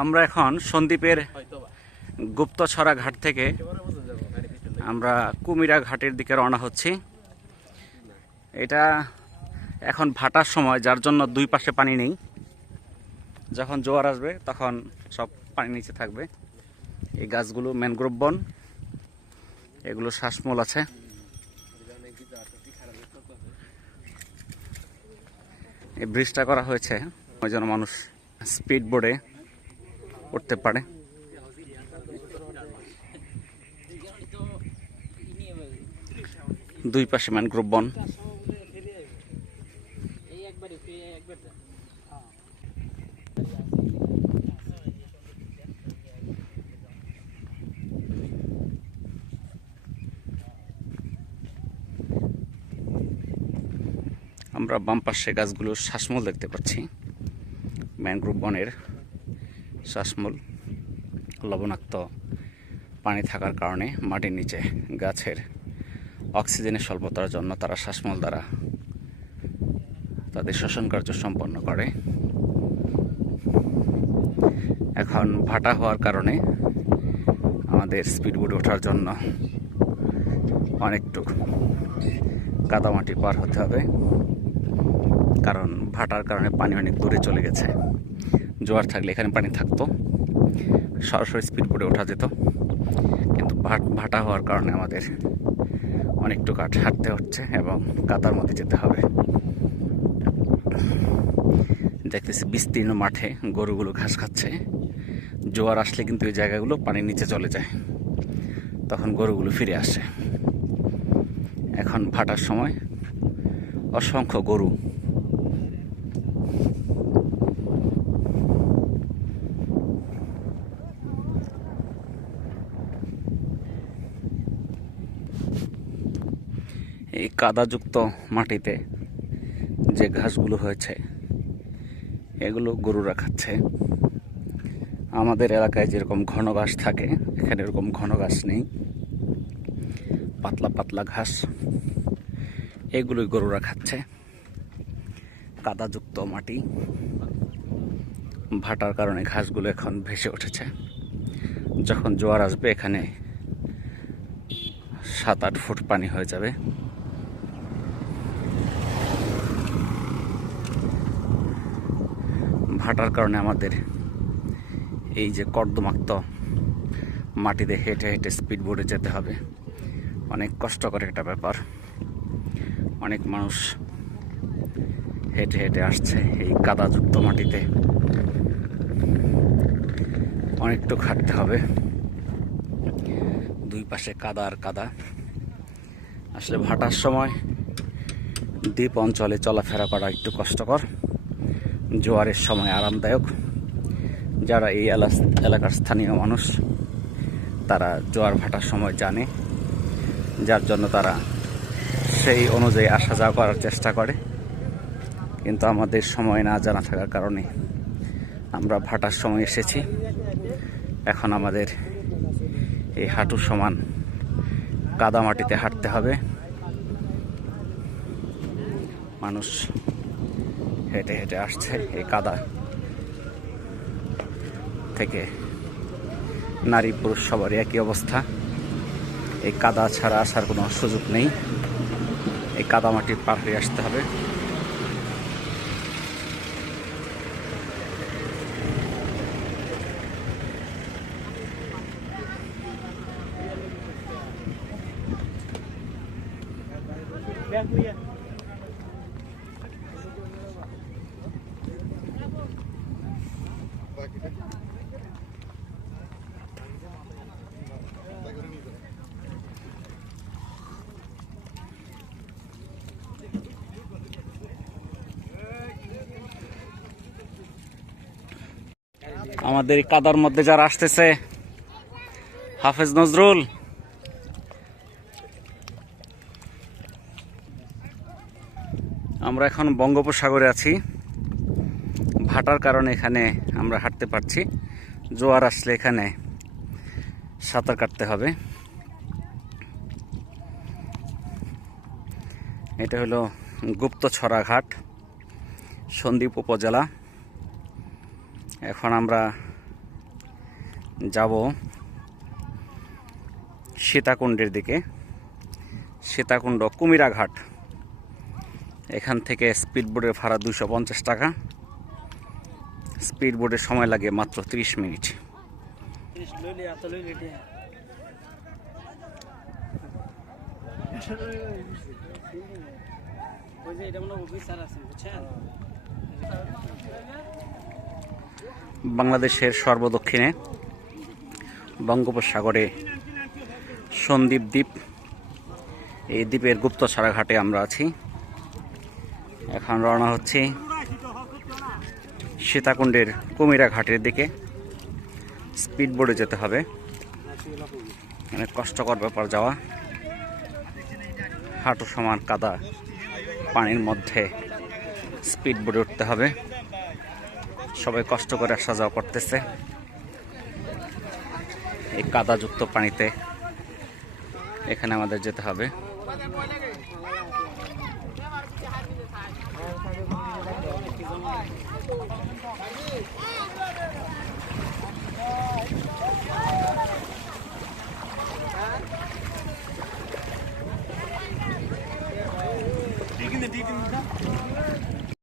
আমরা এখন সন্দ্বীপের গুপ্তছড়া ঘাট থেকে আমরা কুমিরা ঘাটের দিকে রওনা হচ্ছি। এটা এখন ভাটার সময়, যার জন্য দুই পাশে পানি নেই। যখন জোয়ার আসবে তখন সব পানি নিচে থাকবে। এই গাছগুলো ম্যানগ্রোভ বন, এগুলো শ্বাসমূল আছে। এই ব্রিজটা করা হয়েছে ওই জন্য মানুষ স্পিড বোর্ডে উঠতে পারে। দুই পাশে ম্যানগ্রোভ বন। আমরা বাম পাশে গাছগুলোর শ্বাসমূল দেখতে পাচ্ছি। ম্যানগ্রোভ বনের শ্বাসমূল লবণাক্ত পানি থাকার কারণে মাটির নিচে গাছের অক্সিজেনের স্বল্পতার জন্য তারা শ্বাসমূল দ্বারা তাদের শ্বসন কার্য সম্পন্ন করে। এখন ভাটা হওয়ার কারণে আমাদের স্পিডবোটে ওঠার জন্য অনেকটুকু কাদামাটি পার হতে হবে, কারণ ভাটার কারণে পানি অনেক দূরে চলে গেছে। জোয়ার থাকলে এখানে পানি থাকতো, সরাসরি স্পিডবোটে ওঠা যেত, কিন্তু ভাটা হওয়ার কারণে আমাদের অনেকটুকু হাঁটতে হচ্ছে এবং কাদার মধ্যে যেতে হবে। দেখতেছি বিস্তীর্ণ মাঠে গরুগুলো ঘাস খাচ্ছে। জোয়ার আসলে কিন্তু এই জায়গাগুলো পানির নিচে চলে যায়, তখন গরুগুলো ফিরে আসে। এখন ভাটার সময় অসংখ্য গরু এই কাদাযুক্ত মাটিতে যে ঘাসগুলো হয়েছে এগুলো গরুরা খাচ্ছে। আমাদের এলাকায় যেরকম ঘন ঘাস থাকে, এখানে এরকম ঘন ঘাস নেই, পাতলা পাতলা ঘাস, এগুলোই গরুরা খাচ্ছে। কাদাযুক্ত মাটি, ভাটার কারণে ঘাসগুলো এখন ভেসে উঠেছে। যখন জোয়ার আসবে এখানে 7-8 ফুট পানি হয়ে যাবে। ভাটার কারণে আমাদের এই যে কর্দমাক্ত মাটিতে হেঁটে হেঁটে স্পিডবোটে যেতে হবে, অনেক কষ্টকর একটা ব্যাপার। অনেক মানুষ হেঁটে হেঁটে আসছে এই কাদাযুক্ত মাটিতে, অনেকটুকু হাঁটতে হবে। দুই পাশে কাদা আর কাদা। আসলে ভাটার সময় দ্বীপ অঞ্চলে চলাফেরা করা একটু কষ্টকর, জোয়ারের সময় আরামদায়ক। যারা এই এলাকার স্থানীয় মানুষ তারা জোয়ার ভাটার সময় জানে, যার জন্য তারা সেই অনুযায়ী আসা যাওয়া করার চেষ্টা করে। কিন্তু আমাদের সময় না জানা থাকার কারণে আমরা ভাটার সময় এসেছি। এখন আমাদের এই হাঁটু সমান কাদামাটিতে হাঁটতে হবে। মানুষ হেঁটে হেঁটে আসছে এই কাদা থেকে। নারী পুরুষ সবারই একই অবস্থা। এই কাদা ছাড়া আসার কোনো সুযোগ নেই, এই কাদামাটি পার হয়ে আসতে হবে। আমাদের এই কাদার মধ্যে যারা আসতেছে, হাফেজ নজরুল, আমরা এখন বঙ্গোপসাগরে আছি। ভাটার কারণে এখানে আমরা হাঁটতে পারছি। জোয়ার আসলে এখানে সাঁতার কাটতে হবে। এটা হলো গুপ্তছড়া ঘাট, সন্দ্বীপ উপজেলা। এখন আমরা যাব সীতাকুণ্ডের দিকে। সীতাকুণ্ড কুমিরাঘাট, এখান থেকে স্পিড বোটের ভাড়া 250 টাকা। স্পিড বোটের সময় লাগে মাত্র 30 মিনিট। বাংলাদেশের সর্বদক্ষিণে বঙ্গোপসাগরে সন্দ্বীপ দ্বীপ, এই দ্বীপের গুপ্তছড়া ঘাটে আমরা আছি। এখন রওনা হচ্ছি সীতাকুণ্ডের কুমিরা ঘাটের দিকে। স্পিড বোটে যেতে হবে, অনেক কষ্টকর ব্যাপার যাওয়া। হাঁটু সমান কাদা পানির মধ্যে স্পিড বোটে উঠতে হবে। সবাই কষ্ট করে আসা যাওয়া করতেছে এই কাদাযুক্ত পানিতে। এখানে আমাদের যেতে হবে।